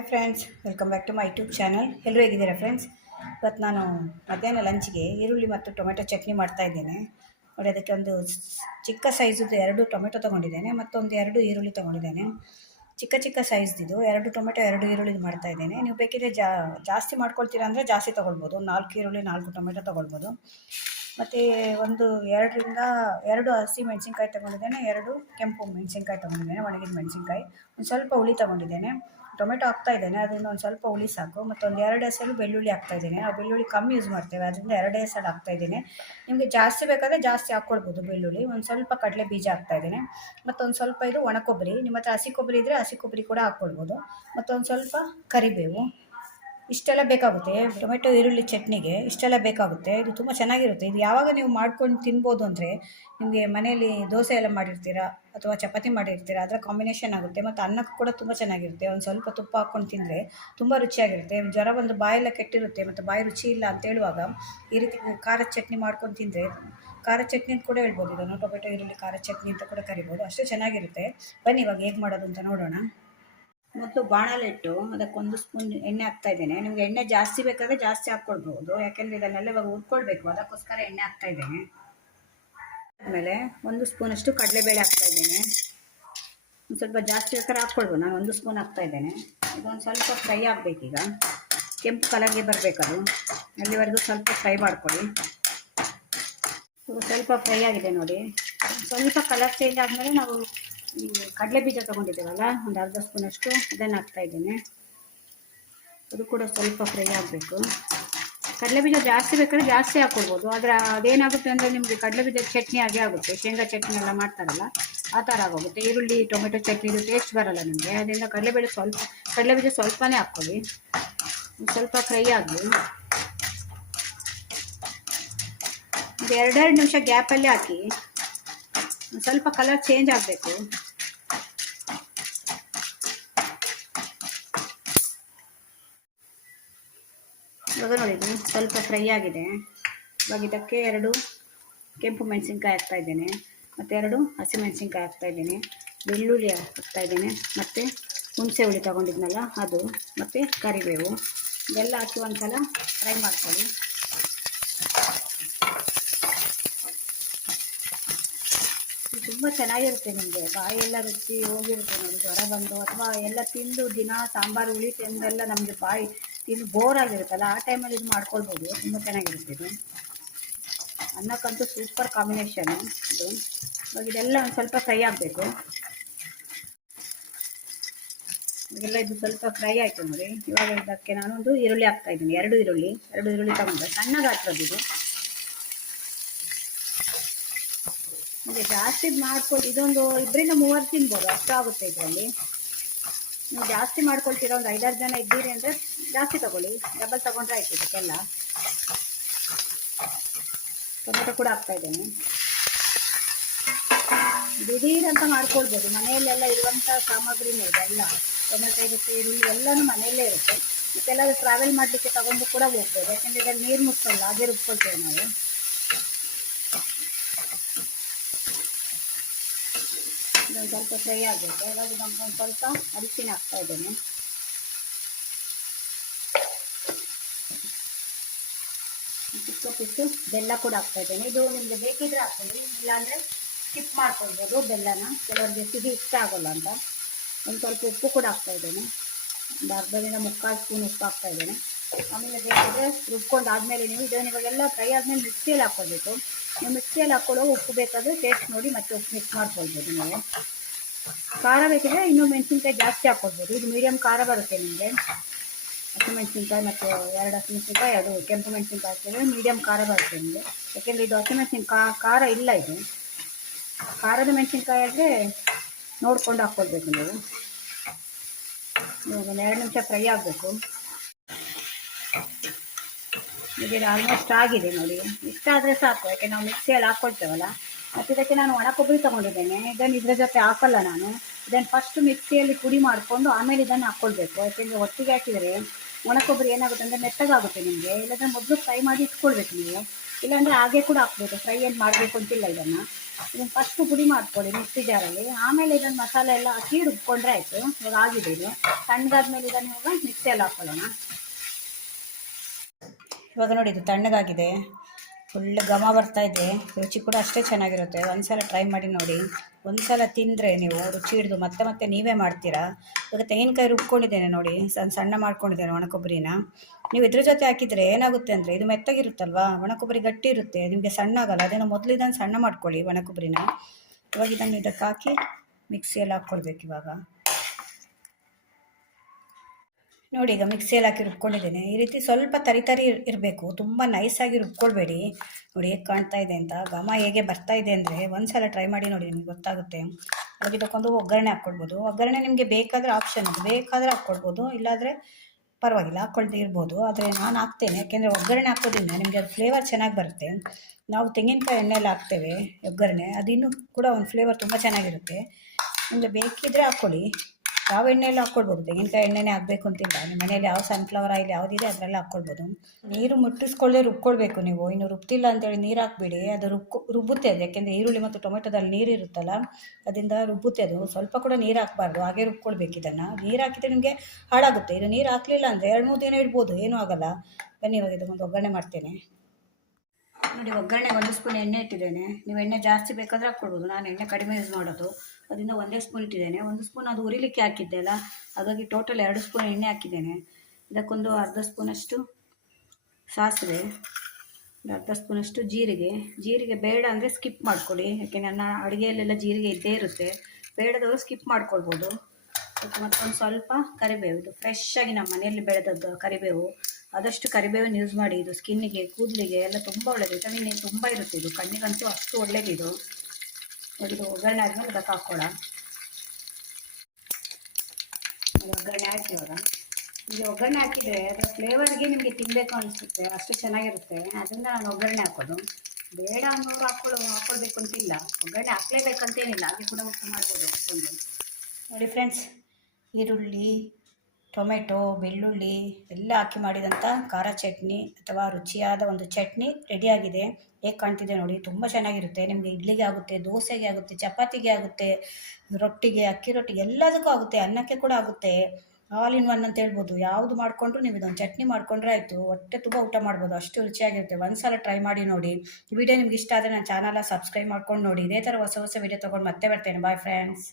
Hi friends, welcome back to my YouTube channel. ಎಲ್ಲರೂ ಹೇಗಿದ್ದೀರಾ friends? ಇವತ್ತು ನಾನು ಮಧ್ಯಾಹ್ನ ಲಂಚ್ಗೆ ಈರುಳ್ಳಿ ಮತ್ತು ಟೊಮೆಟೊ ಚಟ್ನಿ ಮಾಡ್ತಾ ಇದ್ದೇನೆ. ನೋಡಿ, ಅದಕ್ಕೆ ಒಂದು ಚಿಕ್ಕ ಸೈಜದ್ದು 2 ಟೊಮೆಟೊ ತೊಗೊಂಡಿದ್ದೇನೆ, ಮತ್ತೊಂದು 2 ಈರುಳ್ಳಿ ತೊಗೊಂಡಿದ್ದೇನೆ. ಚಿಕ್ಕ ಚಿಕ್ಕ ಸೈಜ್ದಿದ್ದು 2 ಟೊಮೆಟೊ 2 ಈರುಳ್ಳಿ ಮಾಡ್ತಾ ಇದ್ದೇನೆ. ನೀವು ಬೇಕಿದ್ರೆ ಜಾಸ್ತಿ ಮಾಡ್ಕೊಳ್ತೀರಾ ಅಂದರೆ ಜಾಸ್ತಿ ತೊಗೊಳ್ಬೋದು. 4 ಈರುಳ್ಳಿ 4 ಟೊಮೆಟೊ ತೊಗೊಳ್ಬೋದು. ಮತ್ತು 2 ಹಸಿ ಮೆಣಸಿನ್ಕಾಯಿ ತೊಗೊಂಡಿದ್ದೇನೆ, 2 ಕೆಂಪು ಮೆಣಸಿನ್ಕಾಯಿ ತೊಗೊಂಡಿದ್ದೇನೆ, ಒಣಗಿದ ಮೆಣಸಿನ್ಕಾಯಿ, ಒಂದು ಸ್ವಲ್ಪ ಹುಳಿ ತೊಗೊಂಡಿದ್ದೇನೆ. ಟೊಮೆಟೊ ಹಾಕ್ತಾ ಇದ್ದೇನೆ, ಅದರಿಂದ ಒಂದು ಸ್ವಲ್ಪ ಹುಳಿ ಸಾಕು. ಮತ್ತೊಂದು 2 ಎಸಳು ಬೆಳ್ಳುಳ್ಳಿ ಹಾಕ್ತಾ ಇದ್ದೇನೆ. ಆ ಬೆಳ್ಳುಳ್ಳಿ ಕಮ್ಮಿ ಯೂಸ್ ಮಾಡ್ತೇವೆ, ಅದರಿಂದ 2 ಎಸಳು ಹಾಕ್ತಾ ಇದ್ದೇನೆ. ನಿಮಗೆ ಜಾಸ್ತಿ ಬೇಕಾದರೆ ಜಾಸ್ತಿ ಹಾಕ್ಕೊಳ್ಬೋದು ಬೆಳ್ಳುಳ್ಳಿ. ಒಂದು ಸ್ವಲ್ಪ ಕಡಲೆ ಬೀಜ ಹಾಕ್ತಾ ಇದ್ದೇನೆ, ಮತ್ತೊಂದು ಸ್ವಲ್ಪ ಇದು ಒಣ ಕೊಬ್ಬರಿ. ನಿಮ್ಮ ಹತ್ರ ಹಸಿ ಕೊಬ್ಬರಿ ಇದ್ದರೆ ಹಸಿ ಕೊಬ್ಬರಿ ಕೂಡ ಹಾಕ್ಕೊಳ್ಬೋದು. ಮತ್ತೊಂದು ಸ್ವಲ್ಪ ಕರಿಬೇವು. ಇಷ್ಟೆಲ್ಲ ಬೇಕಾಗುತ್ತೆ. ಟೊಮೆಟೊ ಈರುಳ್ಳಿ ಚಟ್ನಿಗೆ ಇಷ್ಟೆಲ್ಲ ಬೇಕಾಗುತ್ತೆ. ಇದು ತುಂಬ ಚೆನ್ನಾಗಿರುತ್ತೆ. ಇದು ಯಾವಾಗ ನೀವು ಮಾಡ್ಕೊಂಡು ತಿನ್ಬೋದು ಅಂದರೆ, ನಿಮಗೆ ಮನೆಯಲ್ಲಿ ದೋಸೆ ಎಲ್ಲ ಮಾಡಿರ್ತೀರಾ ಅಥವಾ ಚಪಾತಿ ಮಾಡಿರ್ತೀರಾ, ಅದರ ಕಾಂಬಿನೇಷನ್ ಆಗುತ್ತೆ. ಮತ್ತು ಅನ್ನಕ್ಕೂ ಕೂಡ ತುಂಬ ಚೆನ್ನಾಗಿರುತ್ತೆ. ಒಂದು ಸ್ವಲ್ಪ ತುಪ್ಪ ಹಾಕ್ಕೊಂಡು ತಿಂದರೆ ತುಂಬ ರುಚಿಯಾಗಿರುತ್ತೆ. ಜ್ವರ ಬಂದು ಬಾಯೆಲ್ಲ ಕೆಟ್ಟಿರುತ್ತೆ ಮತ್ತು ಬಾಯಿ ರುಚಿ ಇಲ್ಲ ಅಂತ ಹೇಳುವಾಗ ಈ ರೀತಿ ಖಾರದ ಚಟ್ನಿ ಮಾಡ್ಕೊಂಡು ತಿಂದರೆ, ಖಾರ ಚಟ್ನಿ ಅಂತ ಕೂಡ ಹೇಳ್ಬೋದು ಇದನ್ನು. ಟೊಮೆಟೊ ಈರುಳ್ಳಿ ಖಾರ ಚಟ್ನಿ ಅಂತ ಕೂಡ ಕರಿಬೋದು. ಅಷ್ಟೇ ಚೆನ್ನಾಗಿರುತ್ತೆ. ಬನ್ನಿ ಇವಾಗ ಹೇಗೆ ಮಾಡೋದು ಅಂತ ನೋಡೋಣ. ಮೊದಲು ಬಾಣಲಿಟ್ಟು ಅದಕ್ಕೊಂದು ಸ್ಪೂನ್ ಎಣ್ಣೆ ಹಾಕ್ತಾ ಇದ್ದೇನೆ. ನಿಮಗೆ ಎಣ್ಣೆ ಜಾಸ್ತಿ ಬೇಕಾದರೆ ಜಾಸ್ತಿ ಹಾಕ್ಕೊಳ್ಬೋದು, ಯಾಕೆಂದರೆ ಇದನ್ನೆಲ್ಲ ಇವಾಗ ಹುರ್ಕೊಳ್ಬೇಕು, ಅದಕ್ಕೋಸ್ಕರ ಎಣ್ಣೆ ಹಾಕ್ತಾ ಇದ್ದೇನೆ. ಆಮೇಲೆ 1 ಸ್ಪೂನಷ್ಟು ಕಡಲೆಬೇಳೆ ಹಾಕ್ತಾ ಇದ್ದೇನೆ. ಒಂದು ಸ್ವಲ್ಪ ಜಾಸ್ತಿ ಬೇಕಾದ್ರೆ ಹಾಕ್ಕೊಳ್ಬೋದು. ನಾನು 1 ಸ್ಪೂನ್ ಹಾಕ್ತಾ ಇದ್ದೇನೆ. ಇದೊಂದು ಸ್ವಲ್ಪ ಫ್ರೈ ಆಗಬೇಕೀಗ, ಕೆಂಪು ಕಲರ್ಗೆ ಬರಬೇಕದು. ಅಲ್ಲಿವರೆಗೂ ಸ್ವಲ್ಪ ಫ್ರೈ ಮಾಡ್ಕೊಳ್ಳಿ. ಸ್ವಲ್ಪ ಫ್ರೈ ಆಗಿದೆ ನೋಡಿ. ಸ್ವಲ್ಪ ಕಲರ್ ಚೇಂಜ್ ಆದಮೇಲೆ ನಾವು ಈ ಕಡಲೆ ಬೀಜ ತೊಗೊಂಡಿದ್ದೇವಲ್ಲ, ಒಂದು ಅರ್ಧ ಸ್ಪೂನಷ್ಟು ಇದನ್ನು ಹಾಕ್ತಾ ಇದ್ದೇನೆ. ಅದು ಕೂಡ ಸ್ವಲ್ಪ ಫ್ರೈ ಆಗಬೇಕು. ಕಡಲೆ ಬೀಜ ಜಾಸ್ತಿ ಬೇಕಾದ್ರೆ ಜಾಸ್ತಿ ಹಾಕ್ಕೊಳ್ಬೋದು, ಆದರೆ ಅದೇನಾಗುತ್ತೆ ಅಂದರೆ ನಿಮಗೆ ಕಡಲೆ ಬೀಜ ಚಟ್ನಿ ಆಗೇ ಆಗುತ್ತೆ. ಶೇಂಗಾ ಚಟ್ನಿ ಎಲ್ಲ ಮಾಡ್ತಾರಲ್ಲ ಆ ಥರ ಆಗೋಗುತ್ತೆ. ಈರುಳ್ಳಿ ಟೊಮೆಟೊ ಚಟ್ನಿದು ಟೇಸ್ಟ್ ಬರೋಲ್ಲ ನಿಮಗೆ. ಅದರಿಂದ ಕಡಲೆ ಬೀಜ ಸ್ವಲ್ಪನೇ ಹಾಕ್ಕೊಳ್ಳಿ. ಸ್ವಲ್ಪ ಫ್ರೈ ಆಗಲಿ. ಒಂದು 2 ನಿಮಿಷ ಗ್ಯಾಪಲ್ಲೇ ಹಾಕಿ. ಒಂದು ಸ್ವಲ್ಪ ಕಲರ್ ಚೇಂಜ್ ಆಗಬೇಕು. ಇವಾಗ ನೋಡಿದ್ದು ಸ್ವಲ್ಪ ಫ್ರೈ ಆಗಿದೆ. ಇವಾಗ ಇದಕ್ಕೆ 2 ಕೆಂಪು ಮೆಣಸಿನ್ಕಾಯಿ ಹಾಕ್ತಾ ಇದ್ದೇನೆ, ಮತ್ತು 2 ಹಸಿಮೆಣಸಿನ್ಕಾಯಿ ಹಾಕ್ತಾ ಇದ್ದೇನೆ, ಬೆಳ್ಳುಳ್ಳಿ ಹಾಕ್ತಾ ಇದ್ದೇನೆ, ಮತ್ತು ಹುಣಸೆ ಹುಳಿ ತೊಗೊಂಡಿದ್ನಲ್ಲ ಅದು, ಮತ್ತು ಕರಿಬೇವು. ಇದೆಲ್ಲ ಹಾಕಿ ಒಂದು ಸಲ ಫ್ರೈ ಮಾಡ್ಕೊಳ್ಳಿ. ತುಂಬ ಚೆನ್ನಾಗಿರುತ್ತೆ. ನಿಮಗೆ ಬಾಯೆಲ್ಲ ರುಚಿ ಹೋಗಿರುತ್ತೆ ನೋಡಿ. ಜ್ವರ ಬಂದು ಅಥವಾ ಎಲ್ಲ ತಿಂದು ದಿನ ಸಾಂಬಾರು ಹುಳಿ ತಿಂದೆಲ್ಲ ನಮಗೆ ಬಾಯಿ ತಿಂದು ಬೋರ್ ಆಗಿರುತ್ತಲ್ಲ, ಆ ಟೈಮಲ್ಲಿ ಇದು ಮಾಡ್ಕೊಳ್ಬೋದು. ತುಂಬ ಚೆನ್ನಾಗಿರುತ್ತೆ ಇದು. ಅನ್ನಕ್ಕಂತೂ ಸೂಪರ್ ಕಾಂಬಿನೇಷನು ಇದು. ಇವಾಗ ಇದೆಲ್ಲ ಒಂದು ಸ್ವಲ್ಪ ಫ್ರೈ ಆಗಬೇಕು. ಇವಾಗೆಲ್ಲ ಇದು ಸ್ವಲ್ಪ ಫ್ರೈ ಆಯಿತು ನೋಡಿ. ಇವಾಗ ಇದಕ್ಕೆ ನಾನೊಂದು ಈರುಳ್ಳಿ ಹಾಕ್ತಾ ಇದ್ದೀನಿ. 2 ಈರುಳ್ಳಿ ತಗೊಂಡೆ, ಸಣ್ಣ ಗಾತ್ರದ್ದು ಇದು. ನಿಮಗೆ ಜಾಸ್ತಿ ಮಾಡ್ಕೊಂಡು ಇದೊಂದು 2-3 ತಿನ್ಬೋದು, ಅಷ್ಟು ಆಗುತ್ತೆ ಇದರಲ್ಲಿ. ನೀವು ಜಾಸ್ತಿ ಮಾಡ್ಕೊಳ್ತೀರ, ಒಂದು 5-6 ಜನ ಇದ್ದೀರಿ ಅಂದರೆ ಜಾಸ್ತಿ ತೊಗೊಳ್ಳಿ. ಡಬಲ್ ತೊಗೊಂಡ್ರೆ ಆಯ್ತು. ಇದಕ್ಕೆಲ್ಲ ಟೊಮೆಟೊ ಕೂಡ ಹಾಕ್ತಾ ಇದ್ದೇನೆ. ದಿಢೀರಂತ ಮಾಡ್ಕೊಳ್ಬೋದು. ಮನೆಯಲ್ಲೆಲ್ಲ ಇರುವಂಥ ಸಾಮಗ್ರಿನೇ ಇದೆಲ್ಲ. ಟೊಮೆಟೊ ಇರುತ್ತೆ, ಈರುಳ್ಳಿ ಎಲ್ಲನೂ ಮನೆಯಲ್ಲೇ ಇರುತ್ತೆ. ಮತ್ತೆಲ್ಲಾದ್ರೂ ಟ್ರಾವೆಲ್ ಮಾಡಲಿಕ್ಕೆ ತಗೊಂಡು ಕೂಡ ಹೋಗ್ಬೋದು, ಯಾಕೆಂದರೆ ಇದರಲ್ಲಿ ನೀರು ಮುಟ್ಸಲ್ಲ, ಹಾಗೆ ರುಬ್ಕೊಳ್ತೇವೆ ನಾವು. ಇದೊಂದು ಸ್ವಲ್ಪ ಫ್ರೈ ಆಗಬೇಕು. ಹಾಗಾಗಿ ನಾನು ಒಂದು ಸ್ವಲ್ಪ ಅರಿಶಿನ ಹಾಕ್ತಾ ಇದ್ದೇನೆ. ಚಿಕ್ಕ ಪೀಸು ಬೆಲ್ಲ ಕೂಡ ಹಾಕ್ತಾ ಇದ್ದೇನೆ. ಇದು ನಿಮಗೆ ಬೇಕಿದ್ರೆ ಹಾಕ್ಕೊಳ್ಳಿ, ಇಲ್ಲಾಂದರೆ ಸ್ಕಿಪ್ ಮಾಡ್ಕೊಳ್ಬೋದು ಬೆಲ್ಲನ. ಕೆಲವರಿಗೆ ಸಿಹಿ ಇಷ್ಟ ಆಗೋಲ್ಲ ಅಂತ. ಒಂದು ಸ್ವಲ್ಪ ಉಪ್ಪು ಕೂಡ ಹಾಕ್ತಾ ಇದ್ದೇನೆ. ಒಂದು 1/2-3/4 ಸ್ಪೂನ್ ಉಪ್ಪು ಹಾಕ್ತಾ ಇದ್ದೇನೆ. ಆಮೇಲೆ ಬೇಕಿದ್ರೆ ರುಬ್ಕೊಂಡಾದ್ಮೇಲೆ ನೀವು ಇದನ್ನು ಇವಾಗೆಲ್ಲ ಫ್ರೈ ಆದಮೇಲೆ ಮಿಕ್ಸಿಯಲ್ಲಿ ಹಾಕ್ಕೊಳ್ಬೇಕು. ನೀವು ಮಿಕ್ಸಿಯಲ್ಲಿ ಹಾಕ್ಕೊಳ್ಳೋ ಉಪ್ಪು ಬೇಕಾದರೆ ಟೇಸ್ಟ್ ನೋಡಿ ಮತ್ತೆ ಉಪ್ಪು ಮಿಕ್ಸ್ ಮಾಡ್ಕೊಳ್ಬೋದು ನೀವು. ಖಾರ ಬೇಕಿದ್ರೆ ಇನ್ನೂ ಮೆಣಸಿನ್ಕಾಯಿ ಜಾಸ್ತಿ ಹಾಕ್ಕೊಳ್ಬೋದು. ಇದು ಮೀಡಿಯಮ್ ಖಾರ ಬರುತ್ತೆ ನಿಮಗೆ. ಹಸಿಮೆಣಸಿನ್ಕಾಯಿ ಮತ್ತು 2 ಹಸಿಮೆಣಸಿನ್ಕಾಯಿ, 2 ಕೆಂಪು ಮೆಣಸಿನ್ಕಾಯಿ ಹಾಕಿದ್ರೆ ಮೀಡಿಯಮ್ ಖಾರ ಬರುತ್ತೆ ನಿಮಗೆ. ಯಾಕೆಂದರೆ ಇದು ಹಸಿಮೆಣಸಿನ್ಕಾಯಿ ಖಾರ ಇಲ್ಲ. ಇದು ಖಾರದ ಮೆಣಸಿನ್ಕಾಯಿ ಆದರೆ ನೋಡ್ಕೊಂಡು ಹಾಕ್ಕೊಳ್ಬೇಕು ನೀವು. ಇವಾಗ ಒಂದು 2 ನಿಮಿಷ ಫ್ರೈ ಆಗಬೇಕು. ಈಗ ಆಲ್ಮೋಸ್ಟ್ ಆಗಿದೆ ನೋಡಿ. ಇಷ್ಟ ಆದರೆ ಸಾಕು, ಯಾಕೆ ನಾವು ಮಿಕ್ಸಿಯಲ್ಲಿ ಹಾಕ್ಕೊಳ್ತೇವಲ್ಲ. ಮತ್ತು ಇದಕ್ಕೆ ನಾನು ಒಣ ಕೊಬ್ಬರಿ ತೊಗೊಂಡಿದ್ದೇನೆ. ಇದನ್ನು ಇದರ ಜೊತೆ ಹಾಕಲ್ಲ ನಾನು. ಇದನ್ನು ಫಸ್ಟ್ ಮಿಕ್ಸಿಯಲ್ಲಿ ಪುಡಿ ಮಾಡಿಕೊಂಡು ಆಮೇಲೆ ಇದನ್ನು ಹಾಕ್ಕೊಳ್ಬೇಕು. ಯಾಕೆಂದರೆ ಒಟ್ಟಿಗೆ ಹಾಕಿದರೆ ಒಣ ಕೊಬ್ಬರಿ ಏನಾಗುತ್ತೆ ಅಂದರೆ ಮೆತ್ತಗಾಗುತ್ತೆ ನಿಮಗೆ. ಇಲ್ಲಾಂದರೆ ಮೊದಲು ಫ್ರೈ ಮಾಡಿ ಇಟ್ಕೊಳ್ಬೇಕು ನೀವು, ಇಲ್ಲಾಂದರೆ ಹಾಗೆ ಕೂಡ ಹಾಕ್ಬೋದು. ಫ್ರೈ ಏನು ಮಾಡಬೇಕು ಅಂತಿಲ್ಲ. ಇದನ್ನು ಫಸ್ಟು ಪುಡಿ ಮಾಡ್ಕೊಳ್ಳಿ ಮಿಕ್ಸಿ ಜಾರಲ್ಲಿ. ಆಮೇಲೆ ಇದನ್ನು ಮಸಾಲೆ ಎಲ್ಲ ಹಾಕಿ ರುಬ್ಕೊಂಡ್ರೆ ಆಯಿತು. ಇವಾಗ ಆಗಿದೆ ಇದು. ತಣ್ಣಗಾದ್ಮೇಲೆ ಇದನ್ನು ಇವಾಗ ಮಿಕ್ಸಿಯಲ್ಲಿ ಹಾಕ್ಕೊಳ್ಳೋಣ. ಇವಾಗ ನೋಡಿ ಇದು ತಣ್ಣಗಾಗಿದೆ, ಫುಲ್ ಘಮ ಬರ್ತಾ ಇದೆ. ರುಚಿ ಕೂಡ ಅಷ್ಟೇ ಚೆನ್ನಾಗಿರುತ್ತೆ. ಒಂದು ಸಲ ಟ್ರೈ ಮಾಡಿ ನೋಡಿ. ಒಂದು ಸಲ ತಿಂದರೆ ನೀವು ರುಚಿ ಹಿಡಿದು ಮತ್ತೆ ಮತ್ತೆ ನೀವೇ ಮಾಡ್ತೀರಾ. ಇವಾಗ ತೆಂಗಿನಕಾಯಿ ರುಬ್ಕೊಂಡಿದ್ದೇನೆ ನೋಡಿ, ಸಣ್ಣ ಮಾಡ್ಕೊಂಡಿದ್ದೇನೆ ಒಣ ಕೊಬ್ಬರಿನ. ನೀವು ಇದ್ರ ಜೊತೆ ಹಾಕಿದರೆ ಏನಾಗುತ್ತೆ ಅಂದರೆ ಇದು ಮೆತ್ತಗಿರುತ್ತಲ್ವಾ, ಒಣ ಕೊಬ್ಬರಿ ಗಟ್ಟಿ ಇರುತ್ತೆ, ನಿಮಗೆ ಸಣ್ಣ ಆಗಲ್ಲ. ಅದನ್ನು ಮೊದಲು ಇದನ್ನು ಸಣ್ಣ ಮಾಡ್ಕೊಳ್ಳಿ ಒಣ ಕೊಬ್ಬರಿನ. ಇವಾಗ ಇದನ್ನು ಇದಕ್ಕೆ ಹಾಕಿ ಮಿಕ್ಸಿಯಲ್ಲಿ ಹಾಕ್ಕೊಳ್ಬೇಕು. ಇವಾಗ ನೋಡಿ, ಈಗ ಮಿಕ್ಸಿಯಲ್ಲಿ ಹಾಕಿ ರುಬ್ಕೊಂಡಿದ್ದೇನೆ. ಈ ರೀತಿ ಸ್ವಲ್ಪ ತರಿ ಇರಬೇಕು, ತುಂಬ ನೈಸಾಗಿ ರುಬ್ಕೊಳ್ಬೇಡಿ. ನೋಡಿ ಹೇಗೆ ಕಾಣ್ತಾ ಇದೆ ಅಂತ, ಘಮ ಹೇಗೆ ಬರ್ತಾ ಇದೆ ಅಂದರೆ ಒಂದು ಸಲ ಟ್ರೈ ಮಾಡಿ ನೋಡಿ, ನಿಮಗೆ ಗೊತ್ತಾಗುತ್ತೆ. ಅವಾಗ ಇದಕ್ಕೊಂದು ಒಗ್ಗರಣೆ ಹಾಕ್ಕೊಳ್ಬೋದು. ಒಗ್ಗರಣೆ ನಿಮಗೆ ಬೇಕಾದರೆ ಆಪ್ಷನ್, ಬೇಕಾದರೆ ಹಾಕ್ಕೊಳ್ಬೋದು, ಇಲ್ಲಾಂದರೆ ಪರವಾಗಿಲ್ಲ ಹಾಕ್ಕೊಳ್ದೇ ಇರ್ಬೋದು. ಆದರೆ ನಾನು ಹಾಕ್ತೇನೆ, ಯಾಕೆಂದರೆ ಒಗ್ಗರಣೆ ಹಾಕೋದ್ರಿಂದ ನಿಮಗೆ ಅದು ಫ್ಲೇವರ್ ಚೆನ್ನಾಗಿ ಬರುತ್ತೆ. ನಾವು ತೆಂಗಿನಕಾಯಿ ಎಣ್ಣೆಯಲ್ಲಿ ಹಾಕ್ತೇವೆ ಒಗ್ಗರಣೆ, ಅದಿನ್ನೂ ಕೂಡ ಒಂದು ಫ್ಲೇವರ್ ತುಂಬ ಚೆನ್ನಾಗಿರುತ್ತೆ. ನಿಮಗೆ ಬೇಕಿದ್ದರೆ ಹಾಕ್ಕೊಳ್ಳಿ, ಯಾವ ಎಣ್ಣೆಯಲ್ಲಿ ಹಾಕ್ಕೊಳ್ಬೋದು. ತೆಂಗಿನಕಾಯಿ ಎಣ್ಣೆನೇ ಹಾಕಬೇಕು ಅಂತಿಲ್ಲ, ನಿಮ್ಮ ಮನೇಲಿ ಯಾವ ಸನ್ಫ್ಲವರ್ ಆಯಿಲ್ ಯಾವುದಿದೆ ಅದರಲ್ಲಿ ಹಾಕ್ಕೊಳ್ಬೋದು. ನೀರು ಮುಟ್ಟಿಸ್ಕೊಳ್ಳದೆ ರುಬ್ಕೊಳ್ಬೇಕು ನೀವು. ಇನ್ನು ರುಬ್ತಿಲ್ಲ ಅಂತೇಳಿ ನೀರು ಹಾಕ್ಬೇಡಿ, ಅದು ರುಬ್ಬುತ್ತೆ ಅದು. ಯಾಕೆಂದರೆ ಈರುಳ್ಳಿ ಮತ್ತು ಟೊಮೆಟೊದಲ್ಲಿ ನೀರು ಇರುತ್ತಲ್ಲ, ಅದರಿಂದ ರುಬ್ಬುತ್ತೆ ಅದು. ಸ್ವಲ್ಪ ಕೂಡ ನೀರು ಹಾಕಬಾರ್ದು, ಹಾಗೆ ರುಬ್ಕೊಳ್ಬೇಕು ಇದನ್ನು. ನೀರು ಹಾಕಿದರೆ ನಿಮಗೆ ಹಾಳಾಗುತ್ತೆ. ಇದು ನೀರು ಹಾಕಲಿಲ್ಲ ಅಂದರೆ 2-3 ದಿನ ಇಡ್ಬೋದು, ಏನೂ ಆಗೋಲ್ಲ. ಬನ್ನಿ ಇವಾಗ ಇದಕ್ಕೊಂದು ಒಗ್ಗರಣೆ ಮಾಡ್ತೇನೆ. ನೋಡಿ, ಒಗ್ಗರಣೆಗೆ 1 ಸ್ಪೂನ್ ಎಣ್ಣೆ ಇಟ್ಟಿದ್ದೇನೆ. ನೀವು ಎಣ್ಣೆ ಜಾಸ್ತಿ ಬೇಕಾದರೆ ಹಾಕ್ಕೊಳ್ಬೋದು, ನಾನು ಎಣ್ಣೆ ಕಡಿಮೆ ಯೂಸ್ ಮಾಡೋದು. ಅದರಿಂದ 1 ಸ್ಪೂನ್ ಇಟ್ಟಿದ್ದೇನೆ. 1 ಸ್ಪೂನ್ ಅದು ಉರಿಲಿಕ್ಕೆ ಹಾಕಿದ್ದೆ ಅಲ್ಲ, ಹಾಗಾಗಿ ಟೋಟಲ್ 2 ಸ್ಪೂನ್ ಎಣ್ಣೆ ಹಾಕಿದ್ದೇನೆ. ಇದಕ್ಕೊಂದು ಅರ್ಧ ಸ್ಪೂನಷ್ಟು ಸಾಸಿವೆ, ಅರ್ಧ ಸ್ಪೂನಷ್ಟು ಜೀರಿಗೆ ಬೇಡ ಅಂದರೆ ಸ್ಕಿಪ್ ಮಾಡ್ಕೊಳ್ಳಿ, ಯಾಕೆ ನನ್ನ ಅಡುಗೆಯಲ್ಲೆಲ್ಲ ಜೀರಿಗೆ ಇದ್ದೇ ಇರುತ್ತೆ. ಬೇಡದವರು ಸ್ಕಿಪ್ ಮಾಡ್ಕೊಳ್ಬೋದು. ಮತ್ತೊಂದು ಸ್ವಲ್ಪ ಕರಿಬೇವು, ಇದು ಫ್ರೆಶ್ ಆಗಿ ನಮ್ಮ ಮನೆಯಲ್ಲಿ ಬೆಳೆದದ್ದು ಕರಿಬೇವು. ಆದಷ್ಟು ಕರಿಬೇವನ್ನು ಯೂಸ್ ಮಾಡಿ, ಇದು ಸ್ಕಿನ್ನಿಗೆ, ಕೂದಲಿಗೆ ಎಲ್ಲ ತುಂಬ ಒಳ್ಳೆಯದು. ವಿಟಮಿನ್ ತುಂಬ ಇರುತ್ತೆ, ಇದು ಕಣ್ಣಿಗಂತೂ ಅಷ್ಟು ಒಳ್ಳೆಯದಿದು. ಇದು ಒಗ್ಗರಣೆ ಆದಮೇಲೆ ಅದಕ್ಕೆ ಹಾಕ್ಕೊಳ್ಳ. ಒಗ್ಗರಣೆ ಹಾಕಿ ಇವಾಗ ನಿಮಗೆ ಒಗ್ಗರಣೆ ಹಾಕಿದರೆ ಅದರ ಫ್ಲೇವರ್ಗೆ ನಿಮಗೆ ತಿನ್ನಬೇಕು ಅನಿಸುತ್ತೆ, ಅಷ್ಟು ಚೆನ್ನಾಗಿರುತ್ತೆ. ಅದರಿಂದ ನಾನು ಒಗ್ಗರಣೆ ಹಾಕೋದು. ಬೇಡ ಅನ್ನೋರು ಹಾಕ್ಕೊಳ್ಬೇಕು ಅಂತಿಲ್ಲ, ಒಗ್ಗರಣೆ ಹಾಕಲೇಬೇಕಂತೇನಿಲ್ಲ, ಹಾಗೆ ಕೂಡ ಉಪ್ಪು ಮಾಡ್ಬೋದು ಹಾಕ್ಕೊಂಡು. ನೋಡಿ ಫ್ರೆಂಡ್ಸ್, ಈರುಳ್ಳಿ, ಟೊಮೆಟೊ, ಬೆಳ್ಳುಳ್ಳಿ ಎಲ್ಲ ಹಾಕಿ ಮಾಡಿದಂಥ ಖಾರ ಚಟ್ನಿ ಅಥವಾ ರುಚಿಯಾದ ಒಂದು ಚಟ್ನಿ ರೆಡಿಯಾಗಿದೆ. ಹೇಗೆ ಕಾಣ್ತಿದೆ ನೋಡಿ, ತುಂಬ ಚೆನ್ನಾಗಿರುತ್ತೆ. ನಿಮಗೆ ಇಡ್ಲಿಗೆ ಆಗುತ್ತೆ, ದೋಸೆಗೆ ಆಗುತ್ತೆ, ಚಪಾತಿಗೆ ಆಗುತ್ತೆ, ರೊಟ್ಟಿಗೆ, ಅಕ್ಕಿ ರೊಟ್ಟಿಗೆ ಎಲ್ಲದಕ್ಕೂ ಆಗುತ್ತೆ, ಅನ್ನಕ್ಕೆ ಕೂಡ ಆಗುತ್ತೆ. ಆಲ್ ಇನ್ ಒನ್ ಅಂತ ಹೇಳ್ಬೋದು. ಯಾವುದು ಮಾಡಿಕೊಂಡ್ರು ನೀವು ಇದೊಂದು ಚಟ್ನಿ ಮಾಡಿಕೊಂಡ್ರೆ ಆಯಿತು, ಹೊಟ್ಟೆ ತುಂಬ ಊಟ ಮಾಡ್ಬೋದು, ಅಷ್ಟು ರುಚಿಯಾಗಿರುತ್ತೆ. ಒಂದು ಸಲ ಟ್ರೈ ಮಾಡಿ ನೋಡಿ. ಈ ವಿಡಿಯೋ ನಿಮ್ಗೆ ಇಷ್ಟ ಆದರೆ ನನ್ನ ಚಾನಲ್ನ ಸಬ್ಸ್ಕ್ರೈಬ್ ಮಾಡ್ಕೊಂಡು ನೋಡಿ. ಇದೇ ಥರ ಹೊಸ ವಿಡಿಯೋ ತೊಗೊಂಡು ಮತ್ತೆ ಬರ್ತೇನೆ. Bye friends.